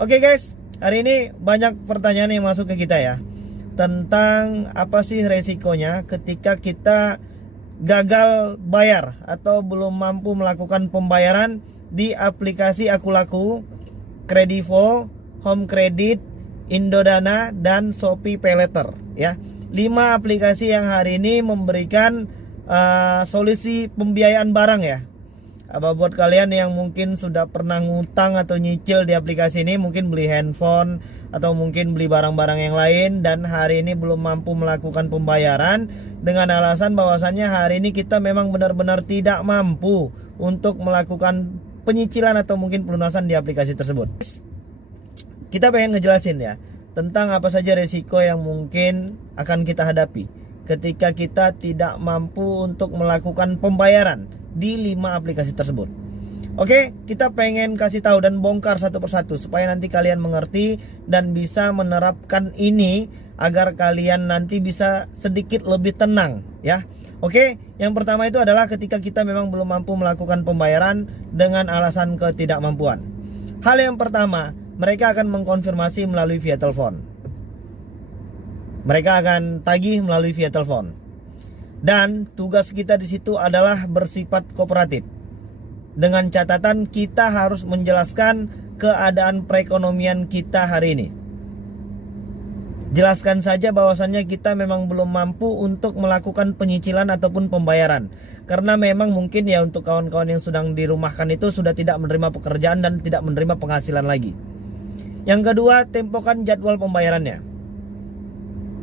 Oke guys, hari ini banyak pertanyaan yang masuk ke kita ya, tentang apa sih resikonya ketika kita gagal bayar atau belum mampu melakukan pembayaran di aplikasi Akulaku, Kredivo, Home Credit, Indodana, dan Shopee Paylater ya. 5 aplikasi yang hari ini memberikan solusi pembiayaan barang ya. Buat kalian yang mungkin sudah pernah ngutang atau nyicil di aplikasi ini, mungkin beli handphone atau mungkin beli barang-barang yang lain, dan hari ini belum mampu melakukan pembayaran dengan alasan bahwasannya hari ini kita memang benar-benar tidak mampu untuk melakukan penyicilan atau mungkin pelunasan di aplikasi tersebut. Kita pengen ngejelasin ya tentang apa saja resiko yang mungkin akan kita hadapi ketika kita tidak mampu untuk melakukan pembayaran di 5 aplikasi tersebut. Oke, kita pengen kasih tahu dan bongkar satu persatu supaya nanti kalian mengerti dan bisa menerapkan ini agar kalian nanti bisa sedikit lebih tenang ya. Oke, yang pertama itu adalah ketika kita memang belum mampu melakukan pembayaran dengan alasan ketidakmampuan. Hal yang pertama, mereka akan mengkonfirmasi melalui via telepon. Mereka akan tagih melalui via telepon. Dan tugas kita di situ adalah bersifat kooperatif. Dengan catatan kita harus menjelaskan keadaan perekonomian kita hari ini. Jelaskan saja bahwasannya kita memang belum mampu untuk melakukan penyicilan ataupun pembayaran. Karena memang mungkin ya untuk kawan-kawan yang sedang dirumahkan itu sudah tidak menerima pekerjaan dan tidak menerima penghasilan lagi. Yang kedua, tempokan jadwal pembayarannya.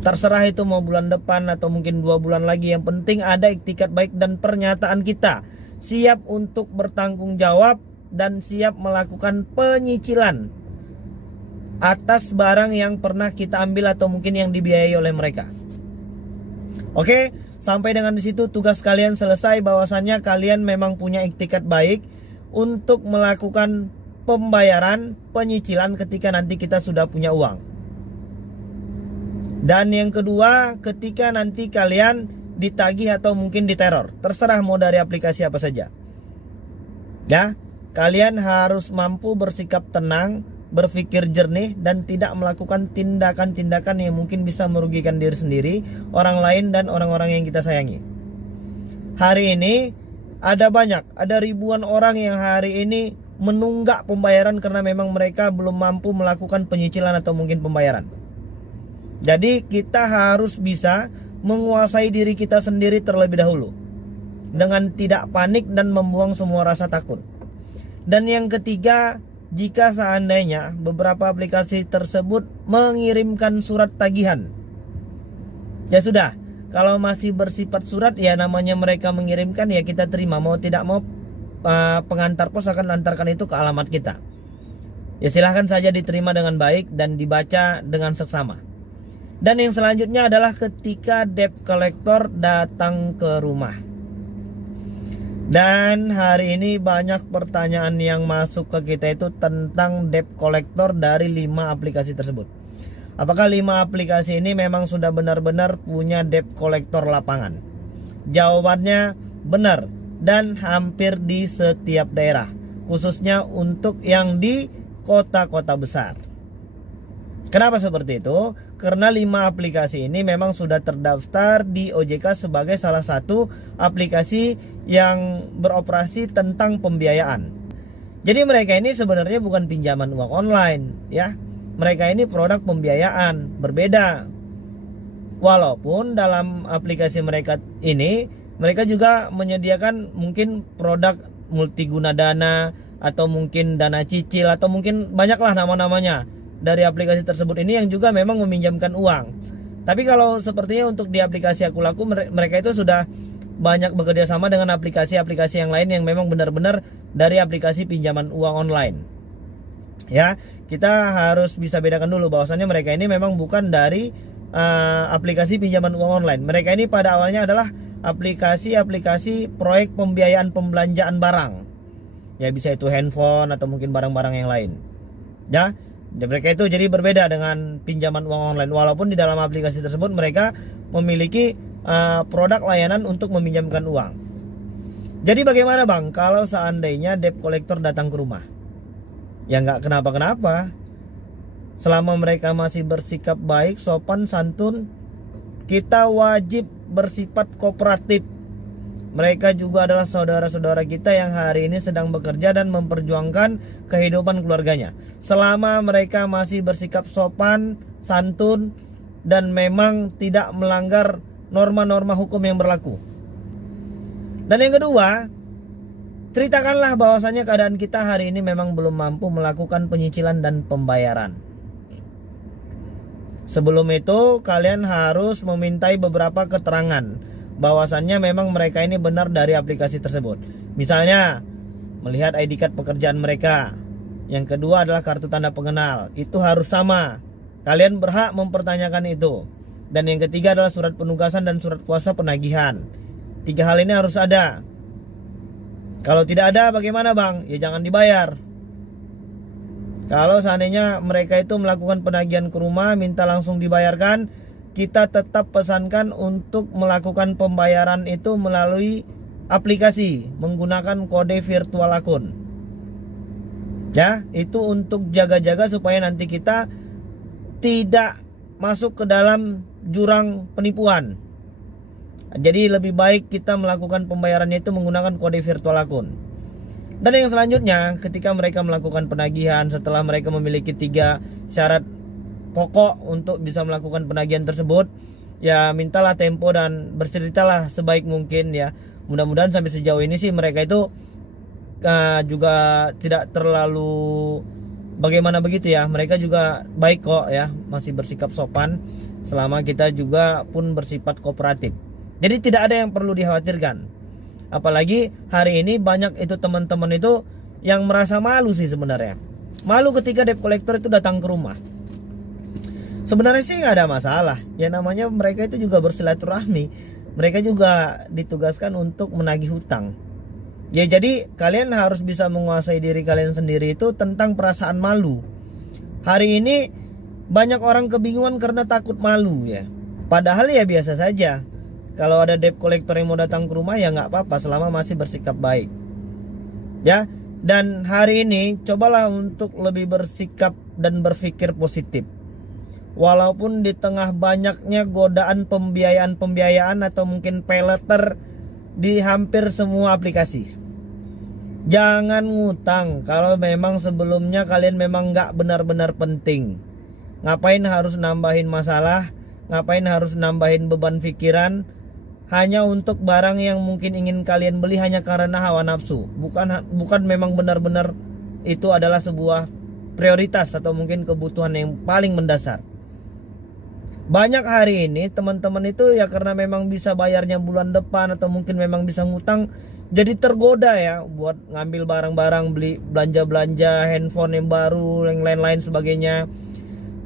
Terserah itu mau bulan depan atau mungkin 2 bulan lagi. Yang penting ada iktikat baik dan pernyataan kita siap untuk bertanggung jawab dan siap melakukan penyicilan atas barang yang pernah kita ambil atau mungkin yang dibiayai oleh mereka. Oke, sampai dengan di situ tugas kalian selesai, bahwasannya kalian memang punya iktikat baik untuk melakukan pembayaran penyicilan ketika nanti kita sudah punya uang. Dan yang kedua, ketika nanti kalian ditagih atau mungkin diteror, terserah mau dari aplikasi apa saja ya, kalian harus mampu bersikap tenang, berpikir jernih, dan tidak melakukan tindakan-tindakan yang mungkin bisa merugikan diri sendiri, orang lain, dan orang-orang yang kita sayangi. Hari ini ada ribuan orang yang hari ini menunggak pembayaran karena memang mereka belum mampu melakukan penyicilan atau mungkin pembayaran. Jadi kita harus bisa menguasai diri kita sendiri terlebih dahulu dengan tidak panik dan membuang semua rasa takut. Dan yang ketiga, jika seandainya beberapa aplikasi tersebut mengirimkan surat tagihan, ya sudah, kalau masih bersifat surat ya namanya mereka mengirimkan ya kita terima, mau tidak mau pengantar pos akan antarkan itu ke alamat kita. Ya silahkan saja diterima dengan baik dan dibaca dengan seksama. Dan yang selanjutnya adalah ketika debt collector datang ke rumah. Dan hari ini banyak pertanyaan yang masuk ke kita itu tentang debt collector dari 5 aplikasi tersebut. Apakah 5 aplikasi ini memang sudah benar-benar punya debt collector lapangan? Jawabannya benar, dan hampir di setiap daerah, khususnya untuk yang di kota-kota besar. Kenapa seperti itu? Karena 5 aplikasi ini memang sudah terdaftar di OJK sebagai salah satu aplikasi yang beroperasi tentang pembiayaan. Jadi mereka ini sebenarnya bukan pinjaman uang online ya. Mereka ini produk pembiayaan, berbeda. Walaupun dalam aplikasi mereka ini, mereka juga menyediakan mungkin produk multiguna dana, atau mungkin dana cicil, atau mungkin banyaklah nama-namanya dari aplikasi tersebut ini yang juga memang meminjamkan uang. Tapi kalau sepertinya untuk di aplikasi Akulaku, mereka itu sudah banyak bekerja sama dengan aplikasi-aplikasi yang lain yang memang benar-benar dari aplikasi pinjaman uang online. Ya, kita harus bisa bedakan dulu bahwasannya mereka ini memang bukan dari aplikasi pinjaman uang online. Mereka ini pada awalnya adalah aplikasi-aplikasi proyek pembiayaan pembelanjaan barang. Ya bisa itu handphone atau mungkin barang-barang yang lain. Ya. Mereka itu jadi berbeda dengan pinjaman uang online. Walaupun di dalam aplikasi tersebut mereka memiliki produk layanan untuk meminjamkan uang. Jadi bagaimana bang kalau seandainya debt collector datang ke rumah? Ya nggak kenapa-kenapa. selama mereka masih bersikap baik, sopan, santun, kita wajib bersifat kooperatif. Mereka juga adalah saudara-saudara kita yang hari ini sedang bekerja dan memperjuangkan kehidupan keluarganya. Selama mereka masih bersikap sopan, santun, dan memang tidak melanggar norma-norma hukum yang berlaku. Dan yang kedua, ceritakanlah bahwasannya keadaan kita hari ini memang belum mampu melakukan penyicilan dan pembayaran. Sebelum itu, kalian harus memintai beberapa keterangan bahwasannya memang mereka ini benar dari aplikasi tersebut. Misalnya, melihat ID card pekerjaan mereka. Yang kedua adalah kartu tanda pengenal. Itu harus sama. Kalian berhak mempertanyakan itu. Dan yang ketiga adalah surat penugasan dan surat kuasa penagihan. 3 hal ini harus ada. Kalau tidak ada bagaimana bang? Ya jangan dibayar. Kalau seandainya mereka itu melakukan penagihan ke rumah, minta langsung dibayarkan, kita tetap pesankan untuk melakukan pembayaran itu melalui aplikasi menggunakan kode virtual akun. Ya, itu untuk jaga-jaga supaya nanti kita tidak masuk ke dalam jurang penipuan. Jadi lebih baik kita melakukan pembayarannya itu menggunakan kode virtual akun. Dan yang selanjutnya, ketika mereka melakukan penagihan, setelah mereka memiliki 3 syarat pokok untuk bisa melakukan penagihan tersebut, ya mintalah tempo dan berceritalah sebaik mungkin ya. Mudah-mudahan sampai sejauh ini sih mereka itu juga tidak terlalu bagaimana begitu ya. Mereka juga baik kok ya, masih bersikap sopan selama kita juga pun bersifat kooperatif. Jadi tidak ada yang perlu dikhawatirkan. Apalagi hari ini banyak itu teman-teman itu yang merasa malu sih sebenarnya. Malu ketika debt collector itu datang ke rumah. Sebenarnya sih nggak ada masalah. Ya namanya mereka itu juga bersilaturahmi. Mereka juga ditugaskan untuk menagih hutang. Ya jadi kalian harus bisa menguasai diri kalian sendiri itu tentang perasaan malu. Hari ini banyak orang kebingungan karena takut malu ya. Padahal ya biasa saja. Kalau ada debt collector yang mau datang ke rumah ya nggak apa-apa selama masih bersikap baik. Ya, dan hari ini cobalah untuk lebih bersikap dan berpikir positif. Walaupun di tengah banyaknya godaan pembiayaan atau mungkin pay letter di hampir semua aplikasi. Jangan ngutang kalau memang sebelumnya kalian memang nggak benar-benar penting. Ngapain harus nambahin masalah? Ngapain harus nambahin beban pikiran? Hanya untuk barang yang mungkin ingin kalian beli hanya karena hawa nafsu. Bukan memang benar-benar itu adalah sebuah prioritas atau mungkin kebutuhan yang paling mendasar. Banyak hari ini teman-teman itu ya karena memang bisa bayarnya bulan depan atau mungkin memang bisa ngutang, jadi tergoda ya buat ngambil barang-barang, beli belanja-belanja, handphone yang baru, yang lain-lain sebagainya.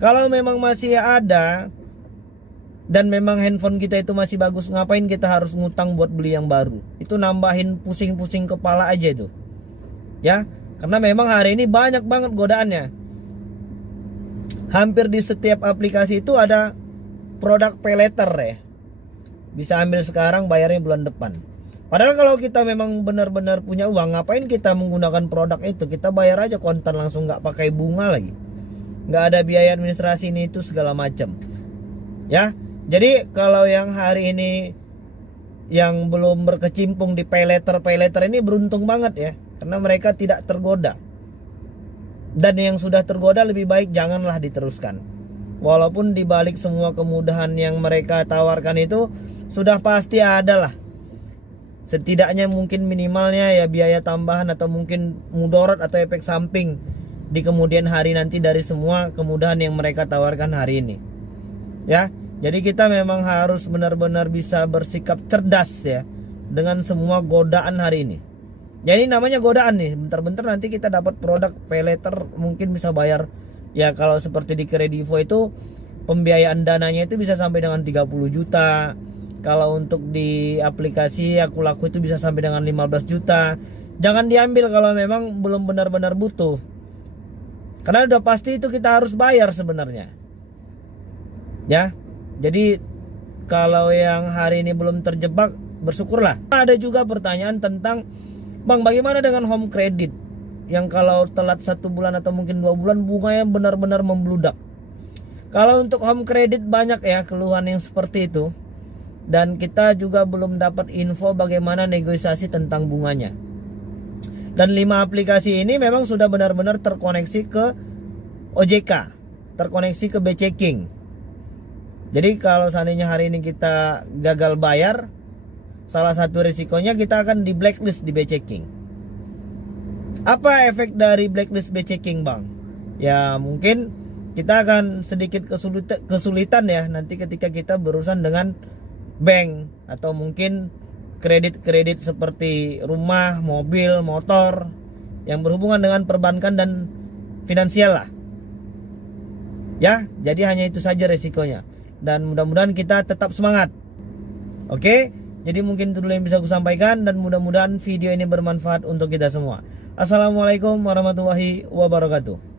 Kalau memang masih ada dan memang handphone kita itu masih bagus, ngapain kita harus ngutang buat beli yang baru? Itu nambahin pusing-pusing kepala aja itu. Ya, karena memang hari ini banyak banget godaannya. Hampir di setiap aplikasi itu ada produk pay letter ya. Bisa ambil sekarang, bayarnya bulan depan. Padahal kalau kita memang benar-benar punya uang, ngapain kita menggunakan produk itu? Kita bayar aja kontan langsung, nggak pakai bunga lagi. Nggak ada biaya administrasi ini itu segala macam. Ya. Jadi kalau yang hari ini yang belum berkecimpung di pay letter ini beruntung banget ya, karena mereka tidak tergoda. Dan yang sudah tergoda lebih baik janganlah diteruskan. Walaupun dibalik semua kemudahan yang mereka tawarkan itu sudah pasti ada lah. Setidaknya mungkin minimalnya ya biaya tambahan atau mungkin mudarat atau efek samping di kemudian hari nanti dari semua kemudahan yang mereka tawarkan hari ini. Ya. Jadi kita memang harus benar-benar bisa bersikap cerdas ya dengan semua godaan hari ini. Jadi namanya godaan nih, bentar-bentar nanti kita dapat produk pay letter mungkin bisa bayar. Ya kalau seperti di Kredivo itu pembiayaan dananya itu bisa sampai dengan 30 juta. Kalau untuk di aplikasi Aku Laku itu bisa sampai dengan 15 juta. Jangan diambil kalau memang belum benar-benar butuh. Karena udah pasti itu kita harus bayar sebenarnya. Ya. Jadi kalau yang hari ini belum terjebak, bersyukurlah. Ada juga pertanyaan tentang, Bang, bagaimana dengan home credit? yang kalau telat 1 bulan atau mungkin 2 bulan bunganya benar-benar membludak. Kalau untuk home credit banyak ya keluhan yang seperti itu, dan kita juga belum dapat info bagaimana negosiasi tentang bunganya. Dan 5 aplikasi ini memang sudah benar-benar terkoneksi ke OJK, terkoneksi ke BCKing. Jadi kalau seandainya hari ini kita gagal bayar, salah satu risikonya kita akan di blacklist di BCKing. Apa efek dari blacklist BCKing, Bang? Ya mungkin kita akan sedikit kesulitan ya nanti ketika kita berurusan dengan bank atau mungkin kredit-kredit seperti rumah, mobil, motor yang berhubungan dengan perbankan dan finansial lah. Ya, jadi hanya itu saja resikonya. Dan mudah-mudahan kita tetap semangat. Oke, jadi mungkin itu dulu yang bisa aku sampaikan dan mudah-mudahan video ini bermanfaat untuk kita semua. Assalamualaikum warahmatullahi wabarakatuh.